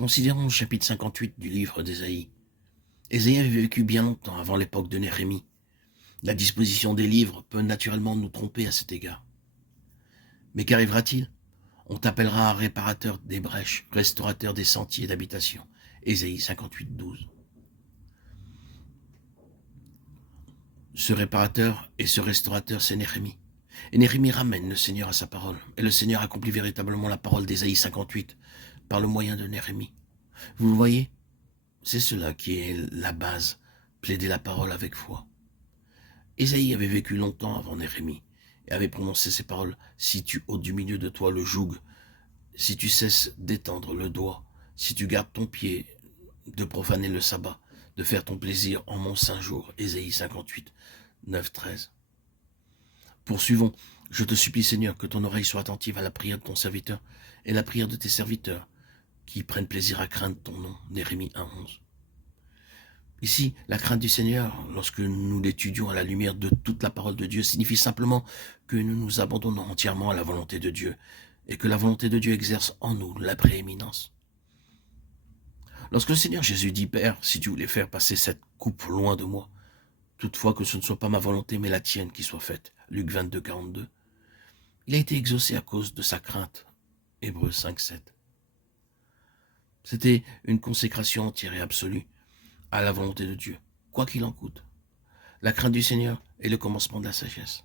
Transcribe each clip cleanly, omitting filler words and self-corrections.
Considérons le chapitre 58 du livre d'Ésaïe. Ésaïe avait vécu bien longtemps avant l'époque de Néhémie. La disposition des livres peut naturellement nous tromper à cet égard. Mais qu'arrivera-t-il? On t'appellera réparateur des brèches, restaurateur des sentiers d'habitation. Ésaïe 58, 12. Ce réparateur et ce restaurateur, c'est Néhémie. Et Néhémie ramène le Seigneur à sa parole. Et le Seigneur accomplit véritablement la parole d'Ésaïe 58 par le moyen de Néhémie. Vous le voyez? C'est cela qui est la base, plaider la parole avec foi. Ésaïe avait vécu longtemps avant Néhémie et avait prononcé ces paroles: si tu ôtes du milieu de toi le joug, si tu cesses d'étendre le doigt, si tu gardes ton pied de profaner le sabbat, de faire ton plaisir en mon saint jour. Ésaïe 58, 9, 13. Poursuivons. Je te supplie, Seigneur, que ton oreille soit attentive à la prière de ton serviteur et la prière de tes serviteurs, qui prennent plaisir à craindre ton nom. Néhémie 1, 11. Ici, la crainte du Seigneur, lorsque nous l'étudions à la lumière de toute la parole de Dieu, signifie simplement que nous nous abandonnons entièrement à la volonté de Dieu et que la volonté de Dieu exerce en nous la prééminence. Lorsque le Seigneur Jésus dit: Père, si tu voulais faire passer cette coupe loin de moi, toutefois que ce ne soit pas ma volonté mais la tienne qui soit faite. Luc 22, 42. Il a été exaucé à cause de sa crainte. Hébreux 5, 7. C'était une consécration entière et absolue à la volonté de Dieu, quoi qu'il en coûte. La crainte du Seigneur est le commencement de la sagesse.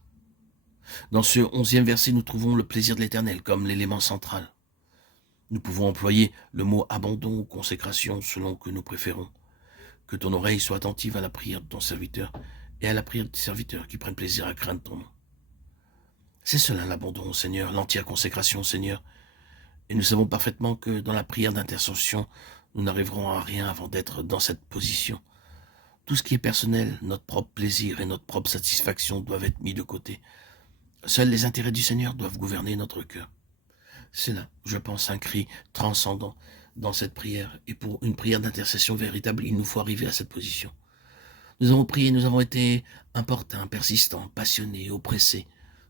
Dans ce 11e verset, nous trouvons le plaisir de l'Éternel comme l'élément central. Nous pouvons employer le mot abandon ou consécration selon que nous préférons. Que ton oreille soit attentive à la prière de ton serviteur et à la prière de tes serviteurs qui prennent plaisir à craindre ton nom. C'est cela l'abandon au Seigneur, l'entière consécration au Seigneur. Et nous savons parfaitement que dans la prière d'intercession, nous n'arriverons à rien avant d'être dans cette position. Tout ce qui est personnel, notre propre plaisir et notre propre satisfaction doivent être mis de côté. Seuls les intérêts du Seigneur doivent gouverner notre cœur. C'est là, je pense, un cri transcendant dans cette prière. Et pour une prière d'intercession véritable, il nous faut arriver à cette position. Nous avons prié, nous avons été importuns, persistants, passionnés, oppressés.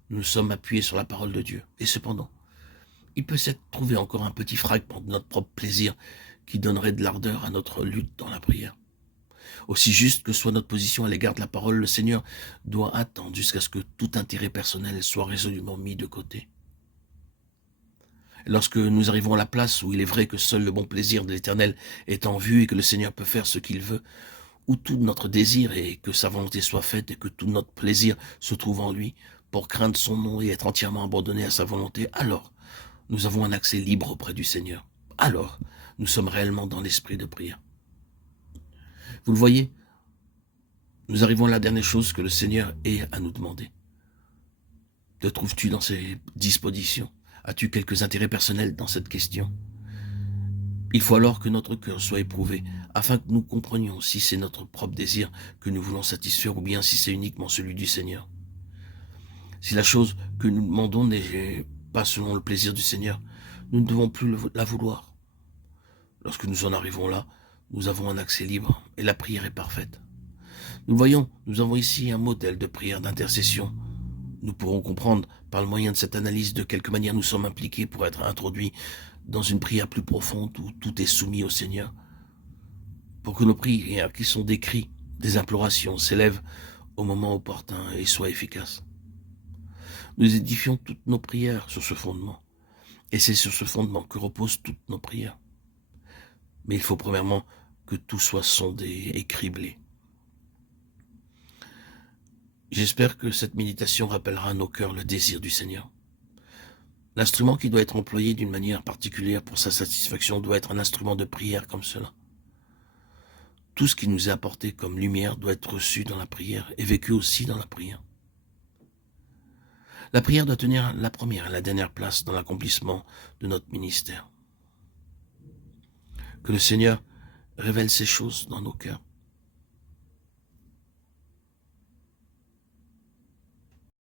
Nous sommes appuyés sur la parole de Dieu. Et cependant, il peut s'être trouvé encore un petit fragment de notre propre plaisir qui donnerait de l'ardeur à notre lutte dans la prière. Aussi juste que soit notre position à l'égard de la parole, le Seigneur doit attendre jusqu'à ce que tout intérêt personnel soit résolument mis de côté. Lorsque nous arrivons à la place où il est vrai que seul le bon plaisir de l'Éternel est en vue et que le Seigneur peut faire ce qu'il veut, où tout notre désir est que sa volonté soit faite et que tout notre plaisir se trouve en lui, pour craindre son nom et être entièrement abandonné à sa volonté, alors nous avons un accès libre auprès du Seigneur. Alors, nous sommes réellement dans l'esprit de prière. Vous le voyez, nous arrivons à la dernière chose que le Seigneur ait à nous demander. Te trouves-tu dans ces dispositions? As-tu quelques intérêts personnels dans cette question? Il faut alors que notre cœur soit éprouvé, afin que nous comprenions si c'est notre propre désir que nous voulons satisfaire ou bien si c'est uniquement celui du Seigneur. Si la chose que nous demandons n'est pas selon le plaisir du Seigneur, nous ne devons plus la vouloir. Lorsque nous en arrivons là, nous avons un accès libre et la prière est parfaite. Nous voyons, nous avons ici un modèle de prière d'intercession. Nous pourrons comprendre par le moyen de cette analyse de quelque manière nous sommes impliqués pour être introduits dans une prière plus profonde où tout est soumis au Seigneur. Pour que nos prières qui sont des cris, des implorations s'élèvent au moment opportun et soient efficaces. Nous édifions toutes nos prières sur ce fondement. Et c'est sur ce fondement que reposent toutes nos prières. Mais il faut premièrement que tout soit sondé et criblé. J'espère que cette méditation rappellera à nos cœurs le désir du Seigneur. L'instrument qui doit être employé d'une manière particulière pour sa satisfaction doit être un instrument de prière comme cela. Tout ce qui nous est apporté comme lumière doit être reçu dans la prière et vécu aussi dans la prière. La prière doit tenir la première et la dernière place dans l'accomplissement de notre ministère. Que le Seigneur révèle ces choses dans nos cœurs